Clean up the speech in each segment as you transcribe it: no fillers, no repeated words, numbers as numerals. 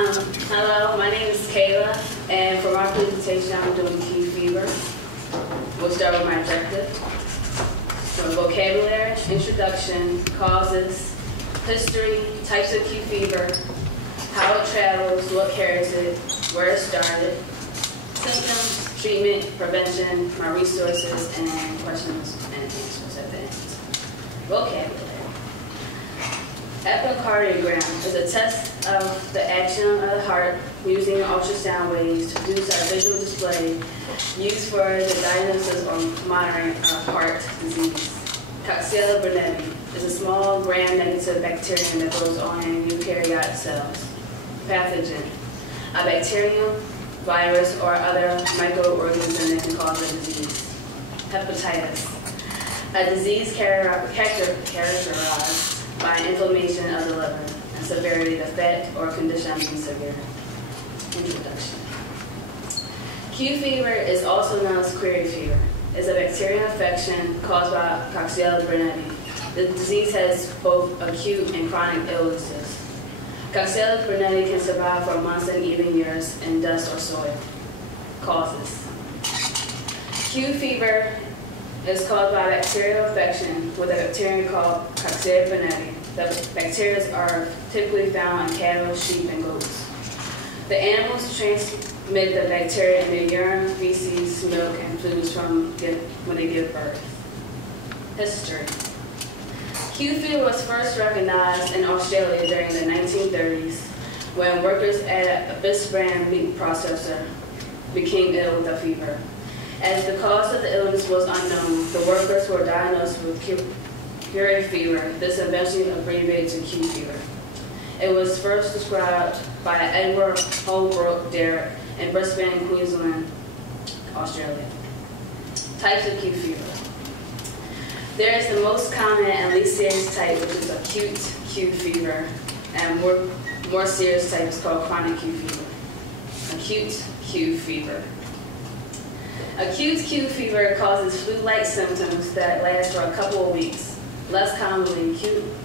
Hello, my name is Kayla, and for my presentation I'm doing Q fever. We'll start with my objective. So vocabulary, introduction, causes, history, types of Q fever, how it travels, what carries it, where it started, symptoms, treatment, prevention, my resources, and questions and answers at the end. Vocabulary. Echocardiogram is a test of the action of the heart using ultrasound waves to produce a visual display used for the diagnosis or monitoring of heart disease. Coxiella burnetii is a small gram-negative bacterium that grows on in eukaryotic cells. Pathogen, a bacterium, virus, or other microorganism that can cause a disease. Hepatitis, a disease characterized by inflammation of the liver and severity of the fat or condition being severe. Introduction. Q fever is also known as query fever. It's a bacterial infection caused by Coxiella burnetii. The disease has both acute and chronic illnesses. Coxiella burnetii can survive for months and even years in dust or soil. Causes. Q fever is caused by a bacterial infection with a bacterium called Coxiella burnetii. The bacteria are typically found in cattle, sheep, and goats. The animals transmit the bacteria in their urine, feces, milk, and fluids when they give birth. History. Q fever was first recognized in Australia during the 1930s when workers at a Bisbrand meat processor became ill with a fever. As the cause of the illness was unknown, the workers were diagnosed with query fever. This eventually abbreviated to Q fever. It was first described by Edward Holbrook Derrick in Brisbane, Queensland, Australia. Types of Q fever. There is the most common and least serious type, which is acute Q fever, and more serious type is called chronic Q fever. Acute Q fever. Acute Q fever causes flu-like symptoms that last for a couple of weeks. Less commonly,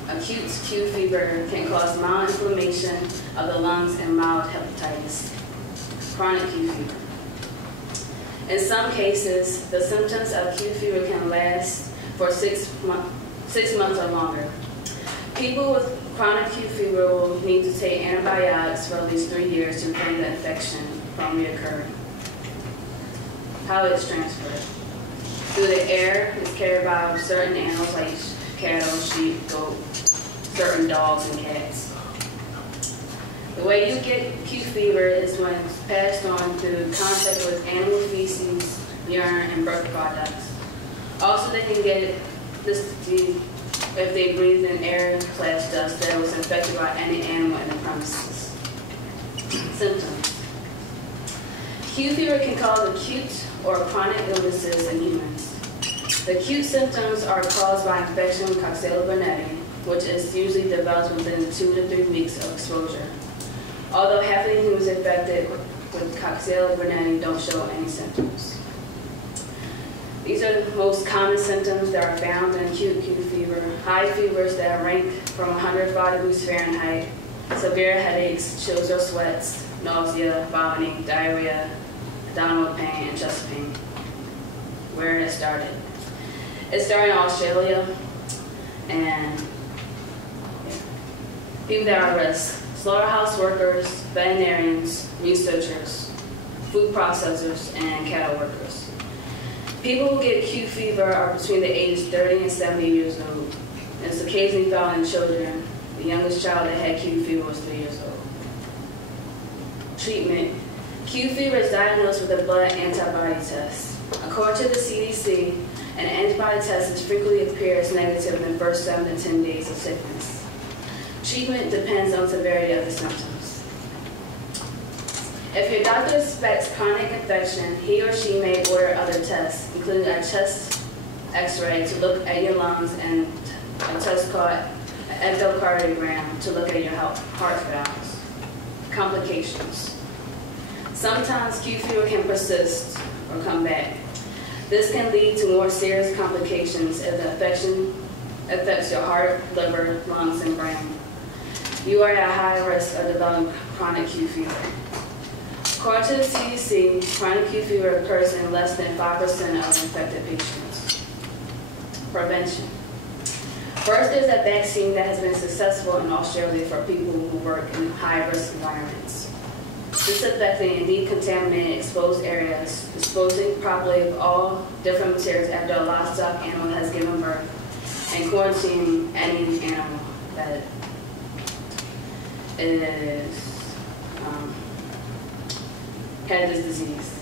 acute Q fever can cause mild inflammation of the lungs and mild hepatitis. Chronic Q fever. In some cases, the symptoms of Q fever can last for 6 months or longer. People with chronic Q fever will need to take antibiotics for at least 3 years to prevent the infection from reoccurring. How it's transferred. Through the air, it's carried by certain animals like cattle, sheep, goat, certain dogs, and cats. The way you get Q fever is when it's passed on through contact with animal feces, urine, and birth products. Also, they can get this disease if they breathe in air/dust that was infected by any animal in the premises. Symptoms. Q fever can cause acute or chronic illnesses in humans. The acute symptoms are caused by infection with Coxiella burnetii, which is usually developed within 2 to 3 weeks of exposure. Although half of the humans infected with Coxiella burnetii don't show any symptoms. These are the most common symptoms that are found in acute Q fever. High fevers that rank from 105 degrees Fahrenheit, severe headaches, chills or sweats, nausea, vomiting, diarrhea, abdominal pain, and chest pain. Where it started. It started in Australia, and people that are at risk: slaughterhouse workers, veterinarians, researchers, food processors, and cattle workers. People who get Q fever are between the ages 30 and 70 years old. And it's occasionally found in children. The youngest child that had Q fever was 3 years old. Treatment. Q fever is diagnosed with a blood antibody test. According to the CDC, an antibody test frequently appears negative in the first 7 to 10 days of sickness. Treatment depends on severity of the symptoms. If your doctor suspects chronic infection, he or she may order other tests, including a chest x-ray to look at your lungs and a test called an echocardiogram to look at your heart valves. Complications. Sometimes Q fever can persist or come back. This can lead to more serious complications if the infection affects your heart, liver, lungs, and brain. You are at high risk of developing chronic Q fever. According to the CDC, chronic Q fever occurs in less than 5% of infected patients. Prevention. First, there's a vaccine that has been successful in Australia for people who work in high-risk environments. This affecting and decontaminating exposed areas, disposing properly of all different materials after a livestock animal has given birth, and quarantining any animal that had this disease.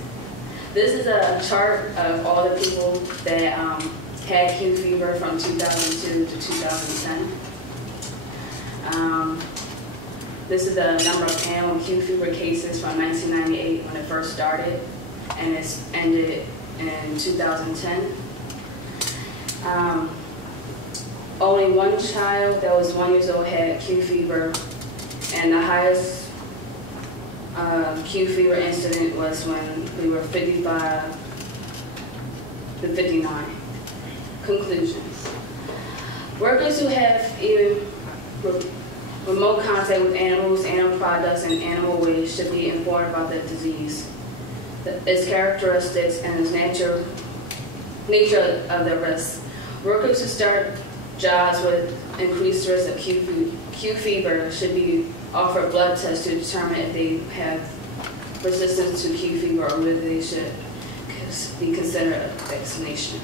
This is a chart of all the people that had Q fever from 2002 to 2010. This is the number of animal Q fever cases from 1998 when it first started, and it's ended in 2010. Only one child that was 1 year old had Q fever, and the highest Q fever incident was when we were 55 to 59. Conclusions. Workers who have either remote contact with animals, animal products, and animal waste should be informed about the disease, its characteristics, and its nature of the risk. Workers who start jobs with increased risk of Q fever should be offered blood tests to determine if they have resistance to Q fever or whether they should be considered a vaccination.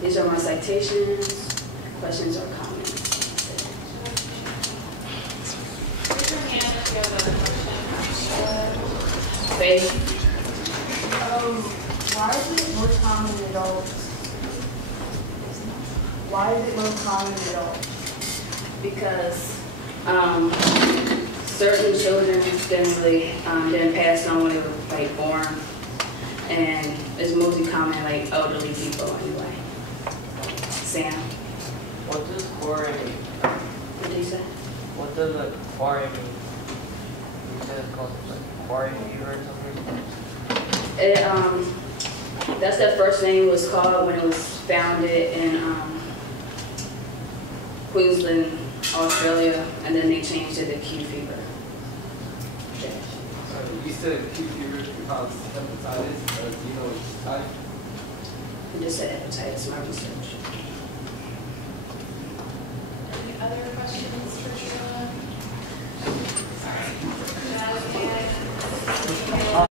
These are my citations. Questions or comments? Raise your hand if you have a question. Faith? Why is it most common in adults? Why is it most common in adults? Because certain children didn't pass on when they were born, and it's mostly common in elderly people anyway. Sam, What does quarry mean? what did you say? What does a quarry mean? You said it's called quarry fever or something? That's the first name it was called when it was founded in Queensland, Australia, and then they changed it to Q fever. So you said Q fever because hepatitis, do you know which type? I just said hepatitis, my research. Any other questions for Sheila? Sorry.